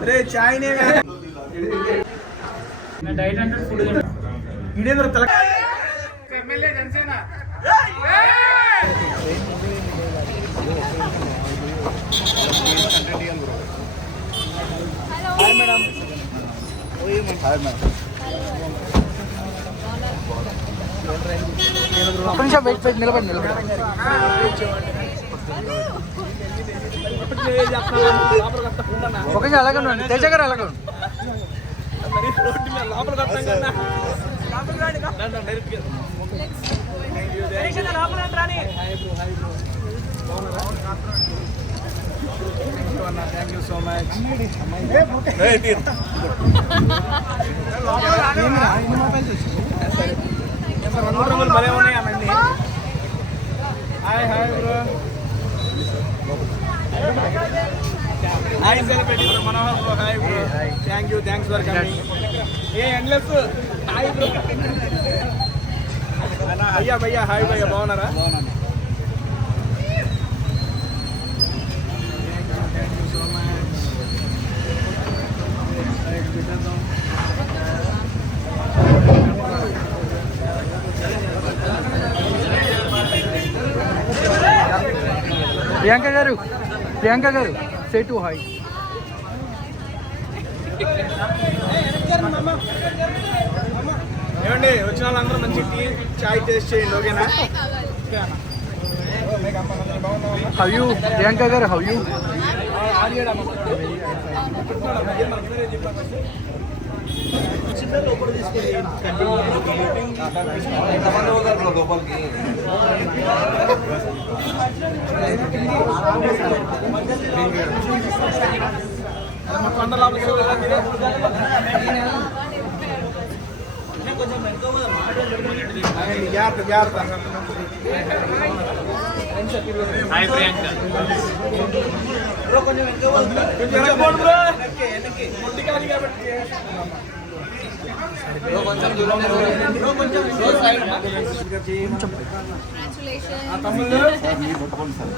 అరే చాయ్ నే డైట్ అంటే ఫుడ్ ఇడే దొరుకుతా MLA Janasena hi madam hi madam ఒక్క నిమిషం వెయిట్ నిలబడి ఒక నిమిషం అలాగే ఉండండి తేజ గారు అలాగే ఉండండి థ్యాంక్ యూ సో మచ్ భలే ఉన్నాయండి hi hi bro hi celebrity bro Manohar bro hi bro thank you thanks for coming A endless hi bro భయ్యా భయ్యా హాయ్ భయ్యా బాగున్నారా thank you so much Priyanka గారు సే టు హాయ్ ఏమండి వచ్చిన వాళ్ళందరూ మంచి టీ చాయ్ టేస్ట్ చేయండి ఓకేనా హౌ యూ ప్రియాంక గారు హౌ యూ హాయ్ ప్రియాంక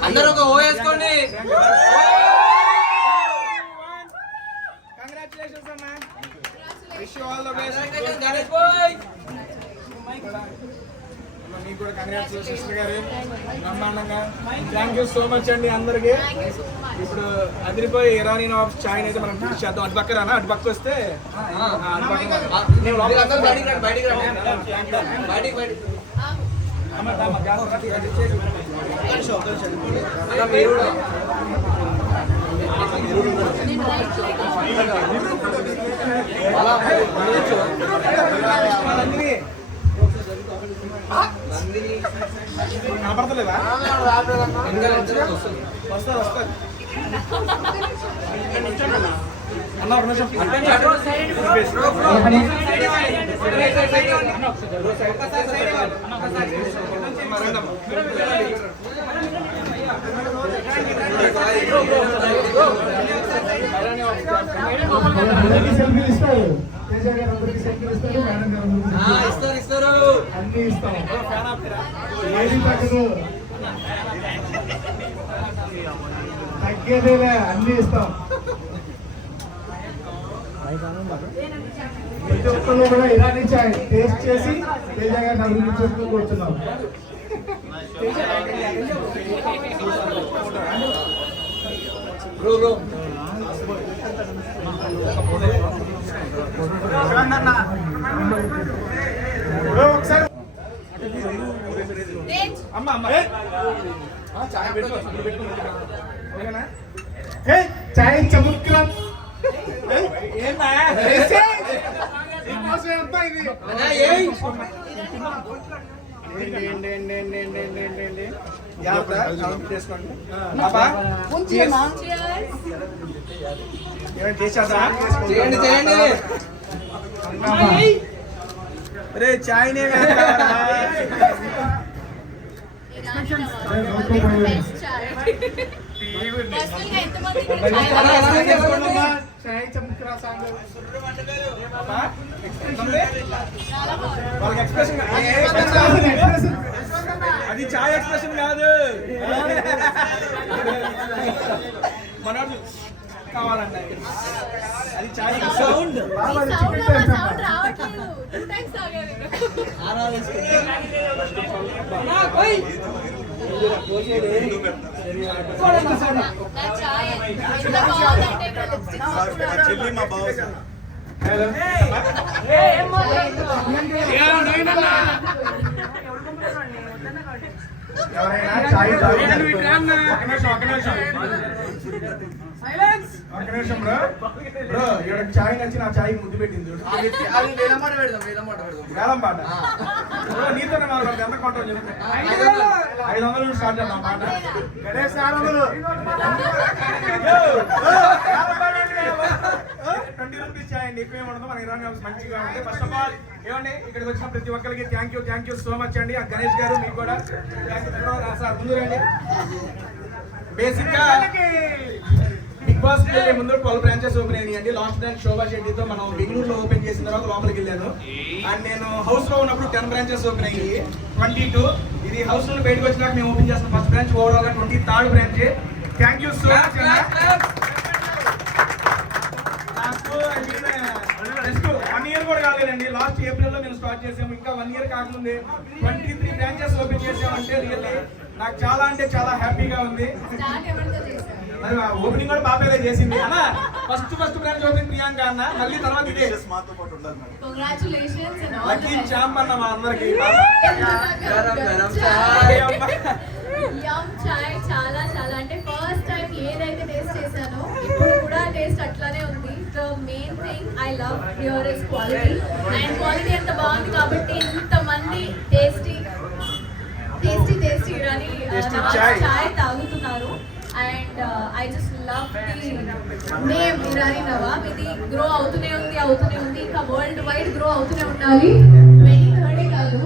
అందరూ ఒక ఓ వేసుకోండి కంగ్రాచులేషన్స్ అన్న wish you all the best Ganesh బాయ్ మీకు కూడా కంగ్రాచులేషన్స్ గారు బ్రహ్మాండంగా థ్యాంక్ యూ సో మచ్ అండి అందరికి ఇప్పుడు అదిరిపోయి ఇరానీ ఆఫ్ చాయ్ అయితే మనం ఫినిష్ చేద్దాం అటు పక్క రానా అటు పక్క వస్తే కనపడతలేదా వస్తా వస్తా అన్న ఒక నిమిషం ఇస్తారు అన్ని ఇస్తాం తగ్గేదేలే అన్ని ఇస్తాం ప్రతి ఒక్కరు కూడా ఇరానీ చాయ్ టేస్ట్ చేసి తేజ గారిని అభివృద్ధి చేస్తూ కూర్చున్నాం ఒకసారి అమ్మ అమ్మ చాయ్ చముక్రం अरे चाय नहीं चाय चमकरा सांग అది చాయ్ ఎక్స్ప్రెషన్ కాదు మనోడు కావాలండి. అది చాయ్ సౌండ్ చెల్లి మా బావ ఎవరైనా చాయ్ ఒక నిమిషం బ్రో ఇక్కడ చాయ్ నచ్చి నా చాయ్ ముద్దు పెట్టింది వేలం పాట నీతోనే మాట్లాడుతుంది ఎంత కొంటావు చెప్తే 500 స్టార్ట్ చేద్దాం పాట గణేష్ 600 20 రూపీస్ చాయ్ అండి, ఎక్కువ ఉండదు. మన ఇరాన్ మంచిగా ఉంది. ఫస్ట్ ఆఫ్ ఆల్ ఏమండి ఇక్కడికి వచ్చిన ప్రతి ఒక్కరికి థ్యాంక్ యూ సో మచ్ అండి. ఆ గణేష్ గారు మీకు కూడా సార్ ముందు రండి. బేసిక్ గా బిగ్ బాస్ ముందు 12 బ్రాంచెస్ ఓపెన్ అయ్యాయండి. లాస్ట్ బ్రాంచ్ శోభా శెట్టితో మనం బెంగళూరులో ఓపెన్ చేసిన తర్వాత లోపలికి వెళ్ళాను. అండ్ నేను హౌస్ లో ఉన్నప్పుడు 10 బ్రాంచెస్ ఓపెన్ అయ్యి 22 ఇది హౌస్ లో బయటకు వచ్చినాక మేము ఓపెన్ చేసిన ఫస్ట్ బ్రాంచ్, ఓవరాల్ గా 23rd branch. Thank you so much. Just 1 year కూడా కాలేదండి. లాస్ట్ ఏప్రిల్ లో మేము స్టార్ట్ చేసాము. ఇంకా 1 year కాకముందే 23 బ్రాంచెస్ ఓపెన్ చేసామంటే రియల్లీ నాకు చాలా అంటే చాలా హ్యాపీగా ఉంది. మరి ఓపెనింగ్ కూడా బాబాయ్ చేసింది అన్న. ఫస్ట్ బ్రాంచ్ ఓపెన్ ప్రియాంక అన్న, మళ్ళీ తర్వాత ఇదే లక్కీ చాంప్ అన్న మా అందరికి. చాలా చాలా అంటే ఫస్ట్ టైం ఏదైతే టేస్ట్ చేశానో ఇప్పుడు కూడా టేస్ట్ అట్లానే ఉంది. The main thing I love here is quality, and quality ఎంత బాగుంది కాబట్టి ఇంతమంది టేస్టీ ఇరానీ చాయ్ తాగుతున్నారు. And I just love the name Irani Nawab. ఇది గ్రో అవుతూనే ఉంది ఇంకా వరల్డ్ వైడ్ గ్రో అవుతూనే ఉండాలి. 23rd కాదు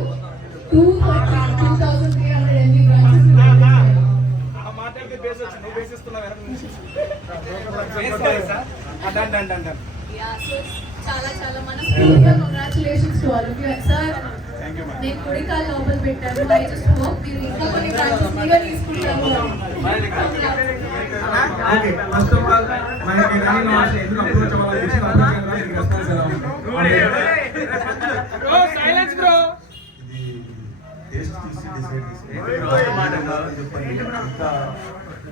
230,300 MB బ్రాంచెస్. మాట్లాడితే బేస్ వచ్చి నువ్వు బేసిస్తున్నావు. చాలా చాలా మనస్ఫూర్తిగా congratulations to all of you sir. నేను కుడికాలు లోపల పెట్టాను. ఐ జస్ట్ హోప్ మీరు ఇంకా కొన్ని బ్రాంచెస్ మీరే తీసుకుంటారు. ఓకే ఫస్ట్ ఆఫ్ ఆల్ మనకి ఇరానీ నవాజ్ ఎందుకు అప్రోచ్ అవ్వాలో రెస్పాన్స్ ఎలా ఉంది? Bro silence bro. టేస్ట్ తీసి డిసైడ్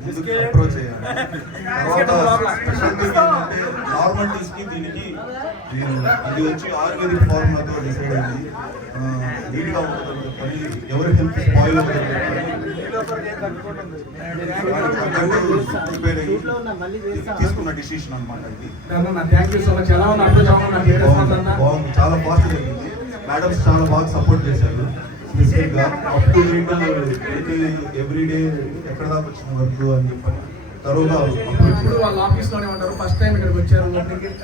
ముందుకు అప్రోచ్ అయ్యాను. తర్వాత స్పెషాలిటీ ఏంటంటే నార్మల్ టీస్కి దీనికి ఇది వచ్చి ఆయుర్వేదిక్ ఫార్ములాతో డిసైడ్ అయింది. నీట్గా ఉంటుంది పని, ఎవరి హెల్త్ స్పాయిల్ అవుతుంది తీసుకున్న డిసిషన్ అనమాట ఇది. బాగుంది, చాలా ఫాస్ట్ జరిగింది. మేడమ్స్ చాలా బాగా సపోర్ట్ చేశారు. స్పెసిఫిక్గా అప్ టు డేట్ ఎవ్రీడే ఎక్కడ దాకా వచ్చిన వర్క్ అని చెప్పని తరువుగా ఇప్పుడు వాళ్ళ ఆఫీస్ లోనే ఉంటారు. ఫస్ట్ టైం ఇక్కడికి వచ్చారు.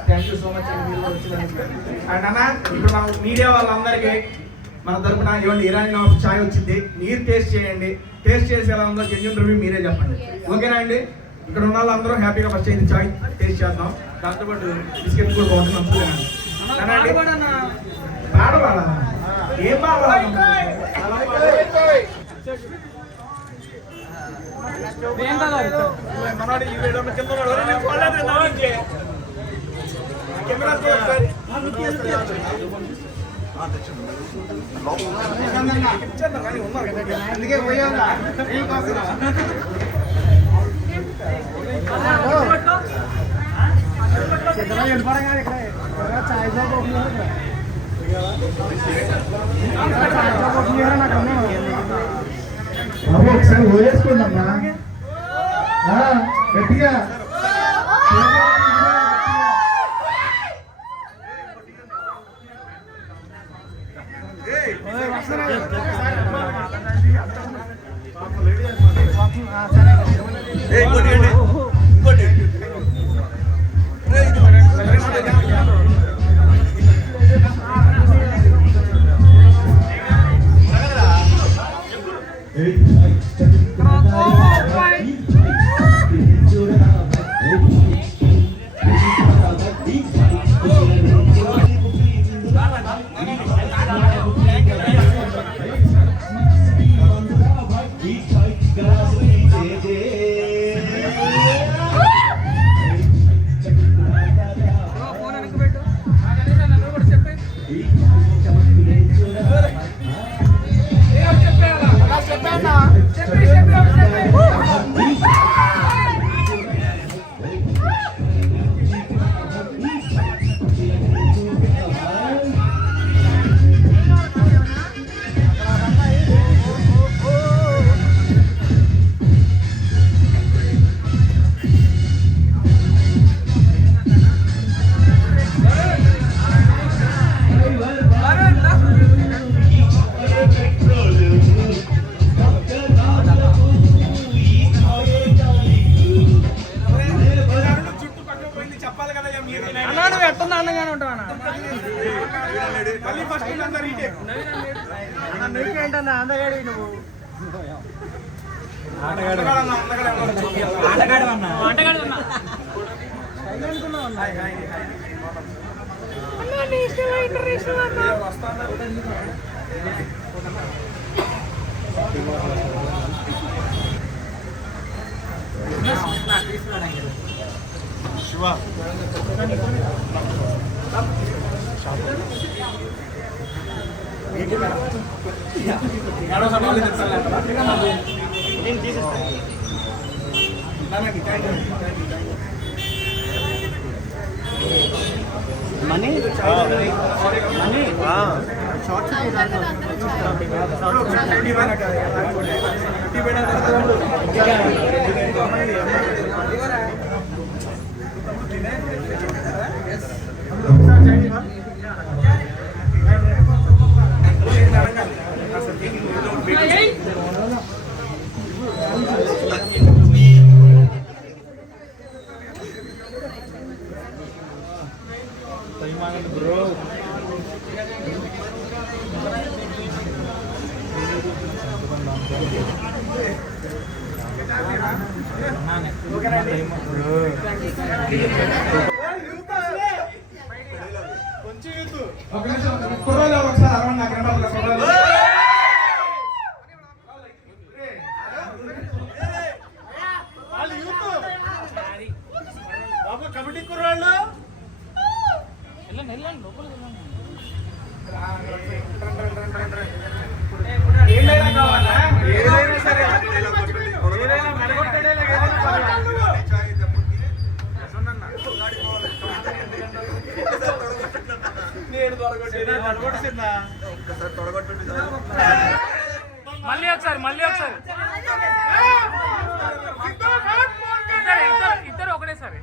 థ్యాంక్ యూ సో మచ్ అండి వచ్చినందుకు. అండ్ అన్న ఇప్పుడు మనం మీడియా వాళ్ళందరికీ మన తరపున ఇవ్వండి ఇరానీ నవాబ్ చాయ్ వచ్చింది, మీరు టేస్ట్ చేయండి. టేస్ట్ చేసి ఎలా ఉందో జెన్యూన్ రివ్యూ మీరే చెప్పండి. ఓకేనా అండి? ఇక్కడ ఉన్న వాళ్ళందరూ హ్యాపీగా ఫస్ట్ అయింది చాయ్ టేస్ట్ చేద్దాం. దాంతోపాటు బిస్కెట్ కూడా బాగుంటుంది. పాడవాడా ఏం పాడాలి? మనోడు ఈ వీడియో కింద కెమెరా అందుకే పోయా చాయ్ బాబు ఒకసారి ఓయేసుకోండమ్మా గట్టిగా. అందంగానే ఉంటావు అన్న. మళ్ళీ ఫస్ట్ అంతా రీటేక్. నువ్వేంటన్నా అందగాడి నువ్వు. ఆటగాడు అన్న, అందగాడు అన్న. ఆటగాడు అన్నా. ఆటగాడు అన్నా. అనుకున్నావు అన్న. శివ నేను తీసేస్తాను. మనీ మనీ ఒక నిమిషం కుర్రోలు ఒకసారి అరవండి. నాకు రెండు కుర్రోలు కబడ్డీ కుర్రాళ్ళు ఏదైనా కావాలా? ఏదైనా సరే, ఏదైనా మెడగొట్టేలా ఏదైనా పర్వాలేదు. నేను తొడగొట్టేదా? మళ్ళీ ఒకసారి ఇద్దరు ఒకటేసారి.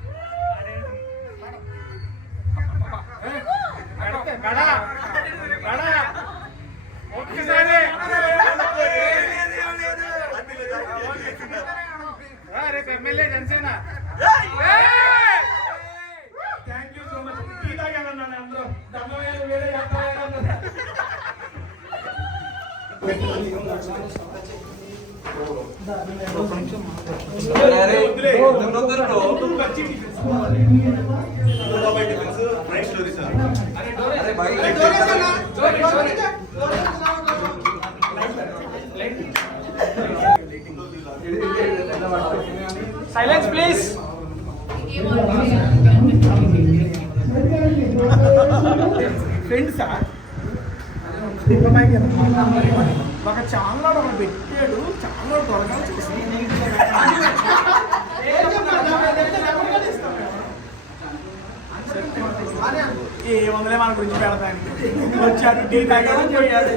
ఒక్కసారి రేపు MLA Janasena. Thank you so much. Tea తాగానన్నా అందరూ దమ్మవేలు వేరే సైలెన్స్ ప్లీజ్. ఫ్రెండ్సా ఒక ఛానల్ ఒకటి పెట్టాడు. ఛానల్ త్వరగా చూసి ఏముందలే మన గురించి పెడతానికి వచ్చాడు. టీ తాగాడు పోయాడు.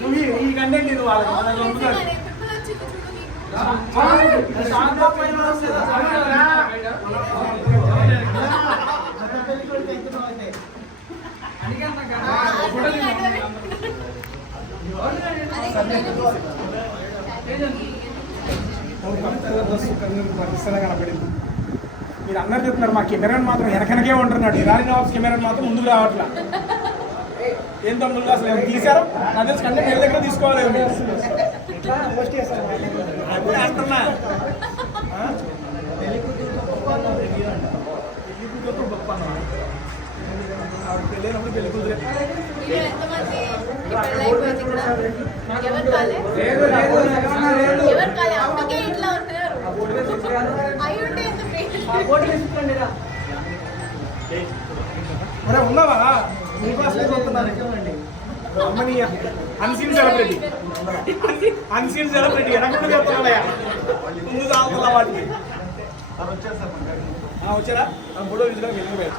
నువ్వు ఈ కంటెంట్ ఇది వాళ్ళకి కనపడింది. మీరు అందరు చెప్తున్నారు మా కెమెరాని మాత్రం వెనకనకే ఉంటున్నాడు. ఇరానీ నవాబ్స్ కెమెరాని మాత్రం ముందుకు రావట్లా. ఏం తమ్ముళ్ళు అసలు ఏమైనా తీసారు? నా తెలిసి కంటే మీ దగ్గర తీసుకోవాలి. పెళ్ళినప్పుడు పెళ్లి కూతురే. మరే ఉన్నావా? అమ్మని అన్సీన్ సెలబ్రిటీ ఎనకుండా చెప్తున్నాయా? ముందు తాగుతున్నా వాటికి వచ్చారా? ఫోటో తీసుకుని వెళ్ళిపోయారు.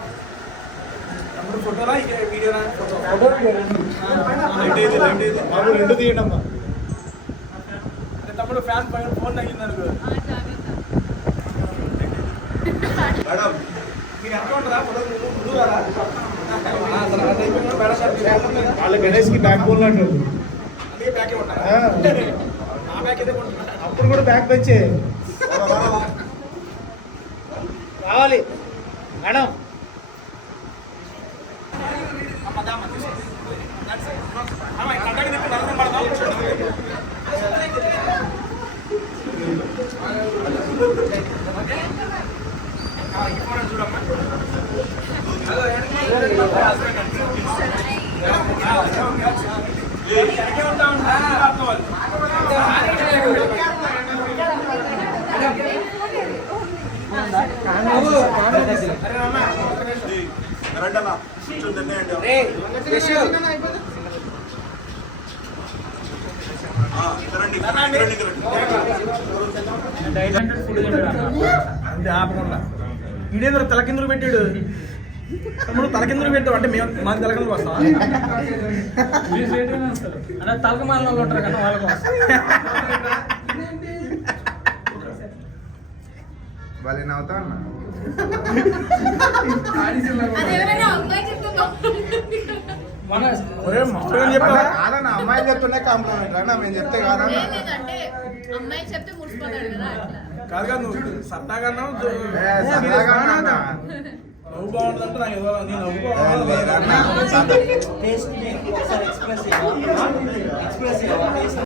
అప్పుడు ఫోటోలా వీడియోనా? రెండు తీయండి అమ్మా. తమ్ముడు ఫ్యాన్ పైన ఫోన్ తగ్గింది అనుకో. మీరు ఎంత ఉంటారా? ముందు వాళ్ళ గణేష్ కి బ్యాక్ బోన్ అంటారు. అందుకే బ్యాకే ఉంటారా? ఆ బ్యాక్ అయితే అప్పుడు కూడా బ్యాక్ వచ్చే కావాలి మేడం. రండన్నా కొంచెం తినేయండి. రండి రండి అంటే ఆపకుండా ఇదేంద్ర తలకిందులు పెట్టాడు. తమ్ముడు తలకిందులు పెట్టావు అంటే మేము మాది తలకిందులు వస్తాం. అంటే తలకమాలలో ఉంటారు కదా వాళ్ళ కోసం. వాళ్ళు నవ్వుతా అన్నా అదేవరైనా అమ్మాయి చెప్తే బాగుంటుంది. మన ఒరే మామూలుగా చెప్పావా? కాదన్న అమ్మాయిలు చెప్తుండే కాంప్లిమెంట్ అన్న మేము చెప్తే కాదన్న లేదంటే అమ్మాయి చెప్తే మురిసిపోతాడు కదా అట్లా. కాదు కాదు నువ్వు సరదాగా అన్నావు. సరదాగా అన్నా. నవ్వు బాగుంటుందంటే నాకు ఏదో నేను నవ్వు లేదన్నా. బాగుంటుంది. Taste express